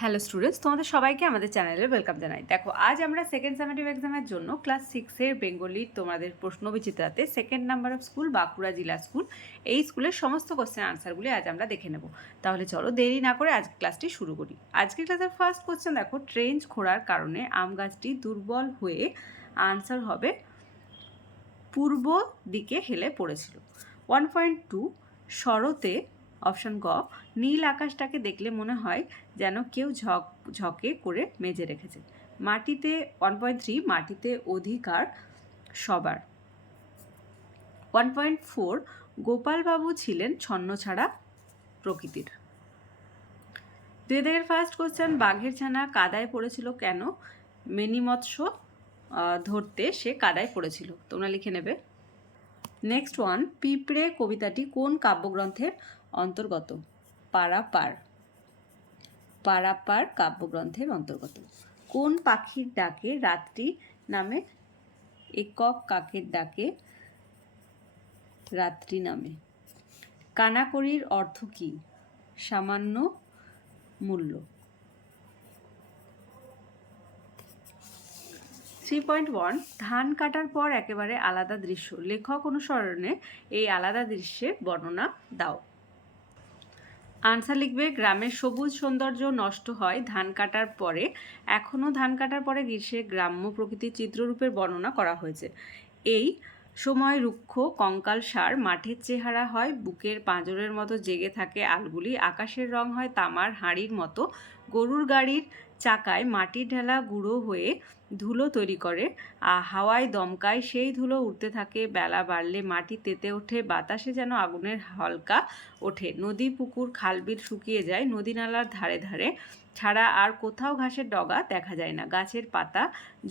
Hello students তোমাদের সবাইকে আমাদের চ্যানেলে ওয়েলকাম জানাই। দেখো, আজ আমরা সেকেন্ড সামেটিভ এক্সামের জন্য ক্লাস সিক্সের বেঙ্গলি তোমাদের প্রশ্ন বিচিত্রাতে second number of school Bankura জেলা স্কুল এই স্কুলের সমস্ত কোশ্চেন আনসারগুলি আজ আমরা দেখে নেব। তাহলে চলো দেরি না করে আজকে ক্লাসটি শুরু করি। আজকের ক্লাসের ফার্স্ট কোশ্চেন দেখো ট্রেঞ্চ খোঁড়ার কারণে আম গাছটি দুর্বল হয়ে আনসার হবে পূর্ব দিকে হেলে পড়েছিল। ওয়ান পয়েন্ট টু শরতে অপশন গ নীল আকাশটাকে দেখলে মনে হয় যেন কেউ ঝক ঝকে করে মেজে রেখেছে। মাটিতে ওয়ান পয়েন্ট থ্রি মাটিতে অধিকার সবার। ওয়ান পয়েন্ট ফোর গোপালবাবু ছিলেন ছন্নছাড়া প্রকৃতির। দুই দেখের ফার্স্ট কোশ্চেন বাঘের ছানা কাদায় পড়েছিল কেন? মেনি মৎস্য আহ, ধরতে সে কাদায় পড়েছিল। তোমরা লিখে নেবে। নেক্সট ওয়ান পিঁপড়ে কবিতাটি কোন কাব্যগ্রন্থের অন্তর্গত। পারাপার। পারাপার কাব্যগ্রন্থের অন্তর্গত। কোন পাখির ডাকে রাত্রি নামে? একক কাকের ডাকে রাত্রি নামে। কানাকড়ির অর্থ কী? সামান্য মূল্য। থ্রি পয়েন্ট ওয়ান ধান কাটার পর একেবারে আলাদা দৃশ্য। লেখক অনুসরণে এই আলাদা দৃশ্যের বর্ণনা দাও। আনসার লিখবে, গ্রামের সবুজ সৌন্দর্য নষ্ট হয় ধান কাটার পরে। এখনও ধান কাটার পরে গ্রীষ্মে গ্রাম্য প্রকৃতির চিত্ররূপের বর্ণনা করা হয়েছে। এই সময় রুক্ষ, কঙ্কাল সার মাঠের চেহারা হয়, বুকের পাঁজরের মতো জেগে থাকে আলগুলি, আকাশের রং হয় তামার হাঁড়ির মতো। গরুর গাড়ির চাকায় মাটির ঢেলা গুঁড়ো হয়ে ধুলো তৈরি করে, আর হাওয়ায় দমকায় সেই ধুলো উঠতে থাকে। বেলা বাড়লে মাটি তেতে ওঠে, বাতাসে যেন আগুনের হালকা ওঠে। নদী, পুকুর, খালবিল শুকিয়ে যায় নদী নালার ধারে ধারে। ছাড়া আর কোথাও ঘাসের ডগা দেখা যায় না। গাছের পাতা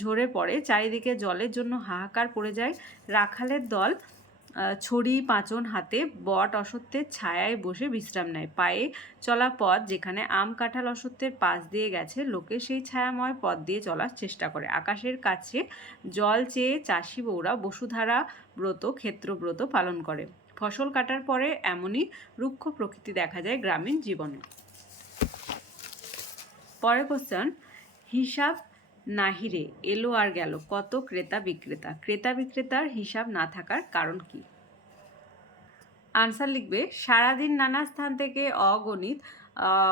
ঝরে পড়ে, চারিদিকে জলের জন্য হাহাকার পড়ে যায়। রাখালের দল ছড়ি, পাঁচন, হাতে, বট অসত্যের ছায়ায় বসে বিশ্রাম নেয়। পায়ে চলা পথ যেখানে আম কাঁঠাল অসত্যের পাশ দিয়ে গেছে, লোকে সেই ছায়াময় পথ দিয়ে চলার চেষ্টা করে। আকাশের কাছে জল চেয়ে চাষি বউরা বসুধারা ব্রত ক্ষেত্রব্রত পালন করে। ফসল কাটার পরে এমনই রুক্ষ প্রকৃতি দেখা যায় গ্রামীণ জীবনে। পরের কোশ্চেন হিসাব নাহিরে, এলো আর গেল। কত ক্রেতা বিক্রেতা। ক্রেতা বিক্রেতার হিসাব না থাকার কারণ কি? আনসার লিখবে, সারাদিন নানা স্থান থেকে অগণিত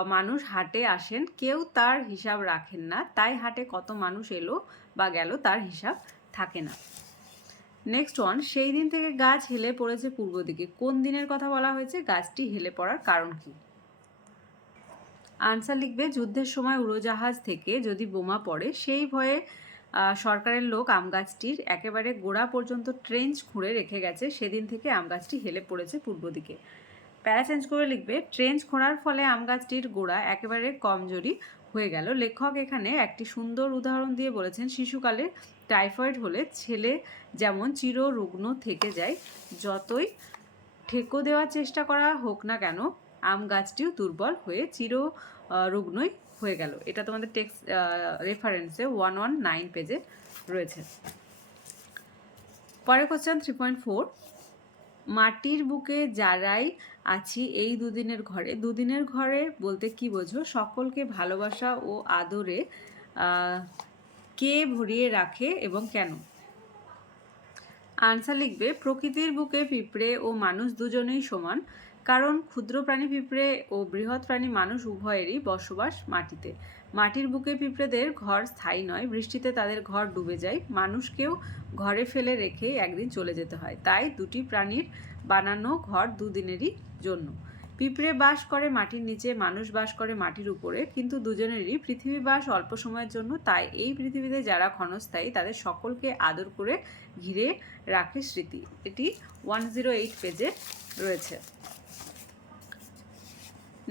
মানুষ হাটে আসেন। কেউ তার হিসাব রাখেন না। তাই হাটে কত মানুষ এলো বা গেল তার হিসাব থাকে না। নেক্সট ওয়ান সেই দিন থেকে গাছ হেলে পড়েছে পূর্ব দিকে। কোন দিনের কথা বলা হয়েছে? গাছটি হেলে পড়ার কারণ কি? আনসার লিখবে, যুদ্ধের সময় উড়োজাহাজ থেকে যদি বোমা পড়ে, সেই ভয়ে সরকারের লোক আম গাছটির একেবারে গোড়া পর্যন্ত ট্রেঞ্চ খুঁড়ে রেখে গেছে। সেদিন থেকে আম গাছটি হেলে পড়েছে পূর্ব দিকে। প্যারা চেঞ্জ করে লিখবে, ট্রেঞ্চ খোঁড়ার ফলে আম গাছটির গোড়া একেবারে কমজোরি হয়ে গেল। লেখক এখানে একটি সুন্দর উদাহরণ দিয়ে বলেছেন, শিশুকালে টাইফয়েড হলে ছেলে যেমন চিররুগ্ন থেকে যায়, যতই ঠেকো দেওয়ার চেষ্টা করা হোক না কেন আম গাছটিও দুর্বল হয়ে চির রুগ্নই হয়ে গেল। এটা তোমাদের টেক্সট রেফারেন্সে ওয়ান ওয়ান নাইন পেজে রয়েছে। পরের কোশ্চেন থ্রি পয়েন্ট ফোর মাটির বুকে যারাই আছি এই দুদিনের ঘরে দুদিনের ঘরে বলতে কি বোঝো? সকলকে ভালোবাসা ও আদরে কে ভরিয়ে রাখে এবং কেন? আনসার লিখবে, প্রকৃতির বুকে পিঁপড়ে ও মানুষ দুজনেই সমান কারণ ক্ষুদ্র প্রাণী পিঁপড়ে ও বৃহৎ প্রাণী মানুষ উভয়েরই বসবাস মাটিতে। মাটির বুকে পিঁপড়েদের ঘর স্থায়ী নয়, বৃষ্টিতে তাদের ঘর ডুবে যায়। মানুষকেও ঘরে ফেলে রেখে একদিন চলে যেতে হয়। তাই দুটি প্রাণীর বানানো ঘর দুদিনেরই জন্য। পিঁপড়ে বাস করে মাটির নিচে, মানুষ বাস করে মাটির উপরে, কিন্তু দুজনেরই পৃথিবী বাস অল্প সময়ের জন্য। তাই এই পৃথিবীতে যারা ক্ষণস্থায়ী, তাদের সকলকে আদর করে ঘিরে রাখে স্মৃতি। এটি ওয়ান জিরো এইট পেজে রয়েছে।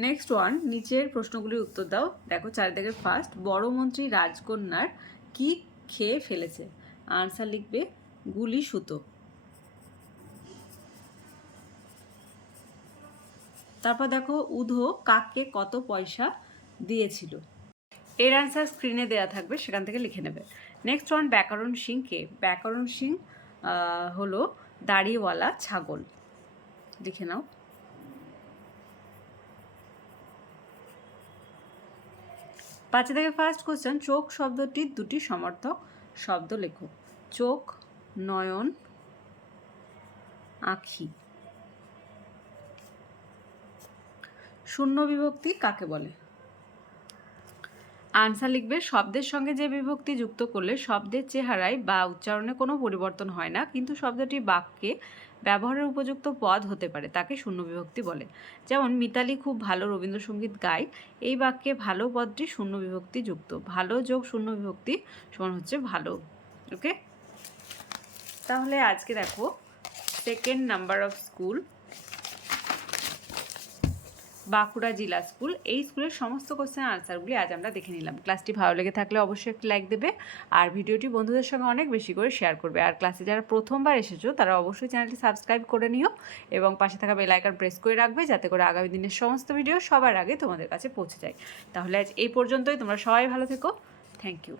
নেক্সট ওয়ান নিচের প্রশ্নগুলির উত্তর দাও। দেখো চারিদিকে ফার্স্ট বড় মন্ত্রী রাজকন্যার কি খেয়ে ফেলেছে? আনসার লিখবে, গুলি সুতো। তারপর দেখো, উধো কাককে কত পয়সা দিয়েছিল? এর আনসার স্ক্রিনে দেওয়া থাকবে, সেখান থেকে লিখে নেবে। নেক্সট ওয়ান ব্যাকরণ সিং কে? ব্যাকরণ সিং হলো দাড়িওয়ালা ছাগল। লিখে নাও। পাঁচে থেকে ফার্স্ট কোশ্চেন চোখ শব্দটির দুটি সমর্থক শব্দ লেখো। চোখ, নয়ন, আখি। শূন্য বিভক্তি কাকে বলে? আনসার লিখবে, শব্দের সঙ্গে যে বিভক্তি যুক্ত করলে শব্দের চেহারায় বা উচ্চারণে কোনো পরিবর্তন হয় না, কিন্তু শব্দটি বাক্যে ব্যবহারের উপযুক্ত পদ হতে পারে, তাকে শূন্য বিভক্তি বলে। যেমন, মিতালি খুব ভালো রবীন্দ্রসঙ্গীত গায়, এই বাক্যে ভালো পদটি শূন্য বিভক্তি যুক্ত। ভালো যোগ শূন্য বিভক্তি সমান হচ্ছে ভালো। ওকে তাহলে আজকে দেখো second number of school Bankura জেলা স্কুল। এই স্কুলের সমস্ত কোশ্চেন আনসারগুলি আজ আমরা দেখে নিলাম। ক্লাসটি ভালো লেগে থাকলে অবশ্যই একটি লাইক দেবে আর ভিডিওটি বন্ধুদের সঙ্গে অনেক বেশি করে শেয়ার করবে। আর ক্লাসে যারা প্রথমবার এসেছ, তারা অবশ্যই চ্যানেলটি সাবস্ক্রাইব করে নিও এবং পাশে থাকা বেল প্রেস করে রাখবে যাতে করে আগামী দিনের সমস্ত ভিডিও সবার আগে তোমাদের কাছে পৌঁছে যায়। তাহলে আজ এই পর্যন্তই। তোমরা সবাই ভালো থেকো। Thank you